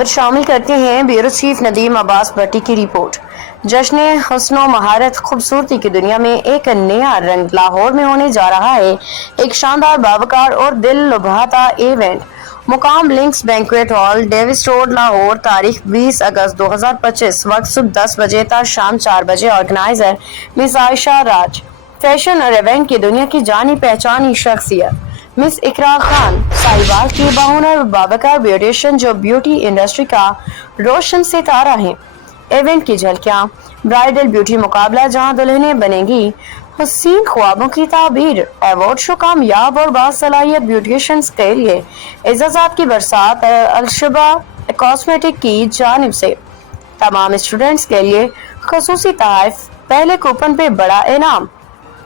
खबर शामिल करते हैं ब्यूरो चीफ नदीम अब्बास भट्टी की रिपोर्ट। जश्न हुस्न व महारत खूबसूरती की दुनिया में एक नया रंग लाहौर में होने जा रहा है। एक शानदार बावकार और दिल लुभाता इवेंट। मुकाम links banquet hall, Davis road, Lahore. तारीख 20 अगस्त 2025, वक्त सुबह 10 बजे था शाम 4 बजे। ऑर्गेनाइजर मिस आयशा राज। फैशन और इवेंट की दुनिया की जानी पहचानी शख्सियत मिस इकरा खान, साहिवाल की बाहुनर बावकार ब्यूटिशियन जो ब्यूटी इंडस्ट्री का रोशन सितारा है। इवेंट की झलकियां, ब्राइडल ब्यूटी मुकाबला जहां दुल्हनें बनेंगी हसीन ख्वाबों की ताबीर। अवार्ड शो कामयाब और बासलाहियत ब्यूटिशियंस के लिए एजाज़ात की बरसात अलशबा कॉस्मेटिक की जानिब से। तमाम स्टूडेंट्स के लिए खसूसी तहफ़, पहले कूपन पे बड़ा इनाम,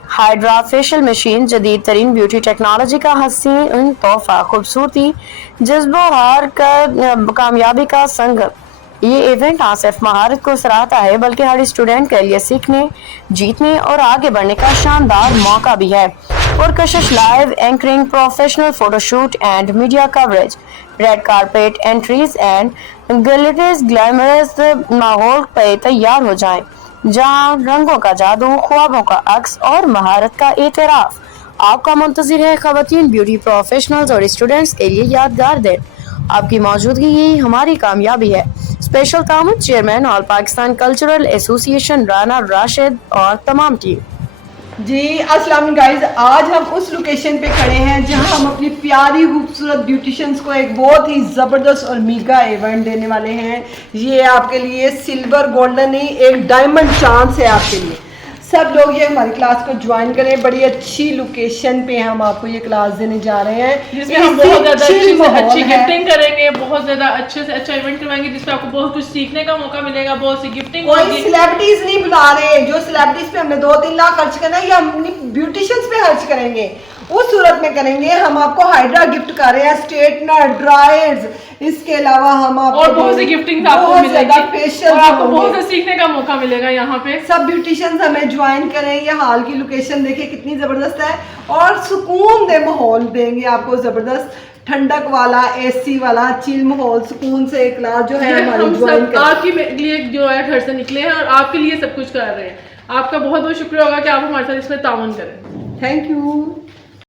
हाइड्रा फेशियल मशीन, जदीद तरीन ब्यूटी टेक्नोलॉजी का हसीन तोहफा, खूबसूरती जज्बो हार का कामयाबी का संगम। ये इवेंट न सिर्फ महारत को सराहता है बल्कि हर स्टूडेंट के लिए सीखने, जीतने और आगे बढ़ने का शानदार मौका भी है। पुरकशिश live anchoring, professional photoshoot and media coverage, red carpet entries and glamorous माहौल पे तैयार हो जाएं, जहां रंगों का जादू, ख्वाबों का अक्स और महारत का एतराफ आपका मुंतजिर है। खवातीन ब्यूटी प्रोफेशनल्स और स्टूडेंट्स के लिए यादगार दिन। आपकी मौजूदगी ही हमारी कामयाबी है। स्पेशल तामुन chairman all Pakistan cultural association Rana Rashid और तमाम टीम। जी अस्सलाम वालेकुम गाइस, आज हम उस लोकेशन पे खड़े हैं जहां हम अपनी प्यारी खूबसूरत ब्यूटिशियंस को एक बहुत ही ज़बरदस्त और मीगा इवेंट देने वाले हैं। ये आपके लिए सिल्वर गोल्डन नहीं, एक डायमंड चांस है आपके लिए। सब लोग ये हमारी क्लास को ज्वाइन करें। बड़ी अच्छी लोकेशन पे हम आपको ये क्लास देने जा रहे हैं, जिसमें हम बहुत ज़्यादा अच्छी गिफ्टिंग करेंगे, बहुत ज़्यादा अच्छे से अच्छा इवेंट करवाएंगे जिसमें आपको बहुत कुछ सीखने का मौका मिलेगा, बहुत सी गिफ्टिंग होगी। कोई सेलिब्रिटीज नहीं बुला रहे, जो सेलिब्रिटीज पे हमने 2-3 लाख खर्च करना है या हम ब्यूटिशियंस पे खर्च करेंगे, उस सूरत में करेंगे। हम आपको हाइड्रा गिफ्ट कर रहे हैं, स्ट्रेटनर, ड्रायर्स, इसके अलावा हम आपको और बहुत सी गिफ्टिंग आपको मिलेगी, फेशियल और आपको बहुत से सीखने का मौका मिलेगा। यहाँ पे सब ब्यूटिशियंस हमें ज्वाइन करें। ये हाल की लोकेशन देखिए कितनी जबरदस्त है और सुकून दे माहौल देंगे आपको, जबरदस्त ठंडक वाला, एसी वाला, चिल माहौल, सुकून से एक क्लास जो है हमारी ज्वाइन करें। आपके लिए जो है घर से निकले हैं और आपके लिए सब कुछ कर रहे हैं। आपका बहुत बहुत शुक्रिया होगा कि आप हमारे साथ इसमें ताउन करें। Thank you.